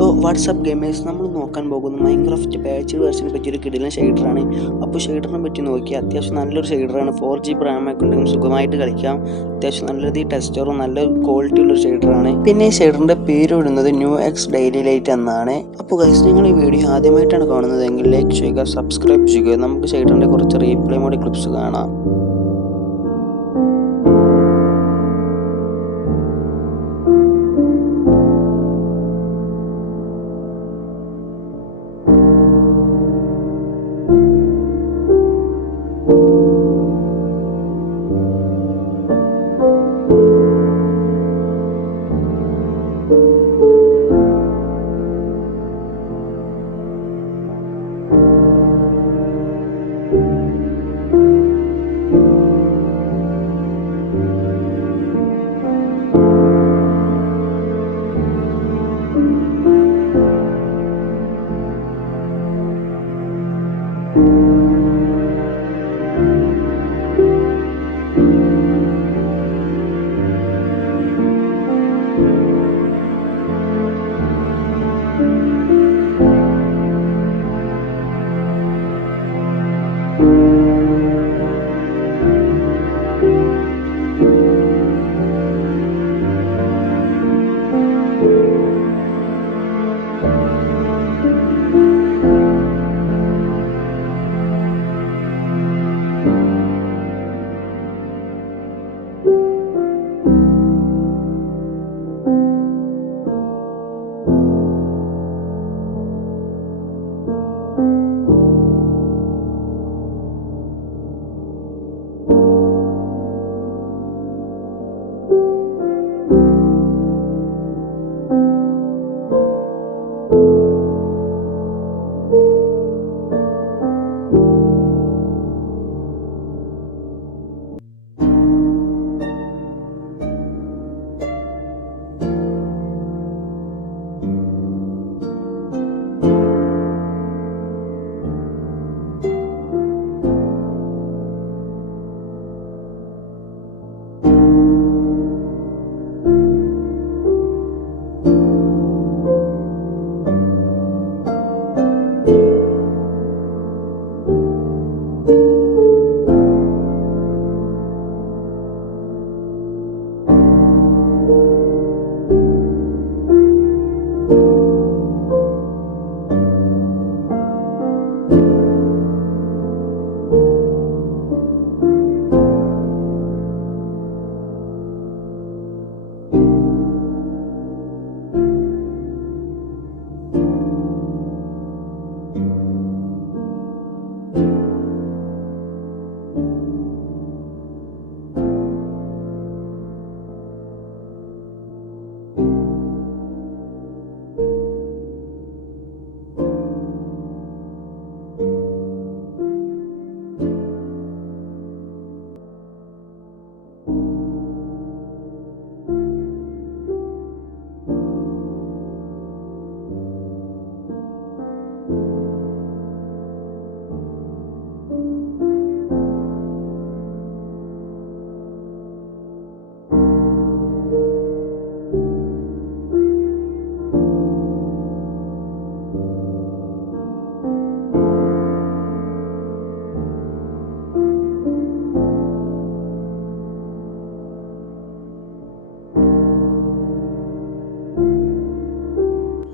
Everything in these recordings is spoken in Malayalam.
അപ്പോൾ വാട്സാപ്പ് ഗെയിമേഴ്സ് നമ്മൾ നോക്കാൻ പോകുന്ന മൈൻക്രാഫ്റ്റ് പാച്ച്ഡ് വേർഷനെ പറ്റിയൊരു കിടിലൻ ഷെയ്ഡറാണ്. അപ്പോൾ ഷെയ്ഡറിനെ പറ്റി നോക്കി അത്യാവശ്യം നല്ലൊരു ഷെയ്ഡറാണ്. 4G റാമൊക്കെ ഉണ്ടെങ്കിൽ സുഖമായിട്ട് കളിക്കാം. അത്യാവശ്യം നല്ലൊരു ടെസ്റ്ററും നല്ല ക്വാളിറ്റി ഉള്ളൊരു ഷെയ്ഡറാണ്. പിന്നെ ഈ ഷെയ്ഡറിൻ്റെ പേര് ഇടുന്നത് ന്യൂ എക്സ് ഡെയിലി ലൈറ്റ് എന്നാണ്. അപ്പോൾ ഗൈസ്, നിങ്ങൾ ഈ വീഡിയോ ആദ്യമായിട്ടാണ് കാണുന്നതെങ്കിൽ ലൈക്ക് ചെയ്യുക, സബ്സ്ക്രൈബ് ചെയ്യുക. നമുക്ക് ഷെയ്ഡറിൻ്റെ കുറച്ച് റീപ്ലേ മോഡ് ക്ലിപ്സ് കാണാം.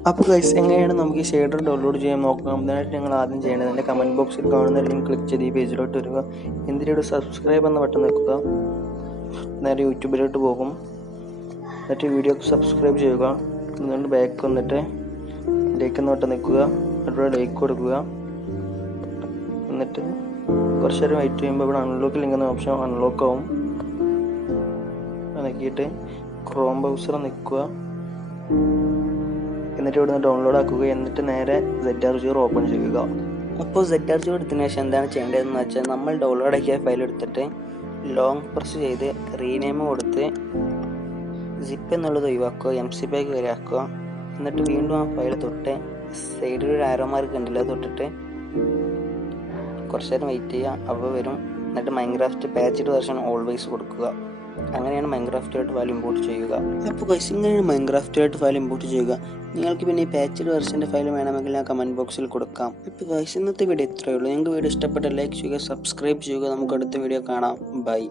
അപ്പോൾ ഗൈസ്, എങ്ങനെയാണ് നമുക്ക് ഈ ഷെയ്ഡർ ഡൗൺലോഡ് ചെയ്യാൻ നോക്കാം. അതിനായിട്ട് ഞങ്ങൾ ആദ്യം ചെയ്യേണ്ടത് എൻ്റെ കമൻറ്റ് ബോക്സിൽ കാണുന്ന ലിങ്ക് ക്ലിക്ക് ചെയ്ത് ഈ പേജിലോട്ട് വരിക. എന്തിനോട് സബ്സ്ക്രൈബ് എന്ന ബട്ടൺ നിൽക്കുക. നേരെ യൂട്യൂബിലോട്ട് പോകും. എന്നിട്ട് വീഡിയോക്ക് സബ്സ്ക്രൈബ് ചെയ്യുക. എന്നിട്ട് ബാക്ക് വന്നിട്ട് ലൈക്ക് എന്ന ബട്ടൺ നിൽക്കുക. എന്നിട്ട് ലൈക്ക് കൊടുക്കുക. എന്നിട്ട് കുറച്ച് നേരം വെയിറ്റ് ചെയ്യുമ്പോൾ ഇവിടെ അൺലോക്ക് ലിങ്ക് എന്ന ഓപ്ഷൻ അൺലോക്ക് ആവും. നോക്കിയിട്ട് ക്രോം ബ്രൗസർ നിൽക്കുക. എന്നിട്ട് ഇവിടുന്ന് ഡൗൺലോഡ് ആക്കുക. എന്നിട്ട് നേരെ ZR0 ഓപ്പൺ ചെയ്യുക. അപ്പോൾ ZR0 എടുത്തതിന് ശേഷം എന്താണ് ചെയ്യേണ്ടതെന്ന് വെച്ചാൽ, നമ്മൾ ഡൗൺലോഡ് ആക്കിയ ഫയൽ എടുത്തിട്ട് ലോങ് പ്രസ് ചെയ്ത് റീനെയിം കൊടുത്ത് സിപ്പ് എന്നുള്ളത് ഒഴിവാക്കുക, MCP കയറി ആക്കുക. എന്നിട്ട് വീണ്ടും ആ ഫയൽ തൊട്ട് സൈഡിൽ ഒരു ആരോ മാർക്ക് ഉണ്ടല്ലോ, തൊട്ടിട്ട് കുറച്ച് നേരം വെയിറ്റ് ചെയ്യുക. അപ്പോൾ വരും. എന്നിട്ട് മൈൻക്രാഫ്റ്റ് പാച്ച്ഡ് വേർഷൻ ഓൾവേസ് കൊടുക്കുക. അങ്ങനെയാണ് മൈൻക്രാഫ്റ്റായിട്ട് ഫയൽ ഇമ്പോർട്ട് ചെയ്യുക. അപ്പോൾ ഗൈസ് ഇങ്ങനെയാണ് മൈൻക്രാഫ്റ്റായിട്ട് ഫയൽ ഇമ്പോർട്ട് ചെയ്യുക. നിങ്ങൾക്ക് പിന്നെ ഈ പാച്ച്ഡ് വെർഷൻ്റെ ഫയൽ വേണമെങ്കിൽ ഞാൻ കമൻറ്റ് ബോക്സിൽ കൊടുക്കാം. ഇപ്പോൾ ഗൈസ് ഇന്നത്തെ വീഡിയോ ഇത്രയേ ഉള്ളൂ. നിങ്ങൾക്ക് വീഡിയോ ഇഷ്ടപ്പെട്ട ലൈക്ക് ചെയ്യുക, സബ്സ്ക്രൈബ് ചെയ്യുക. നമുക്ക് അടുത്ത വീഡിയോ കാണാം. ബൈ.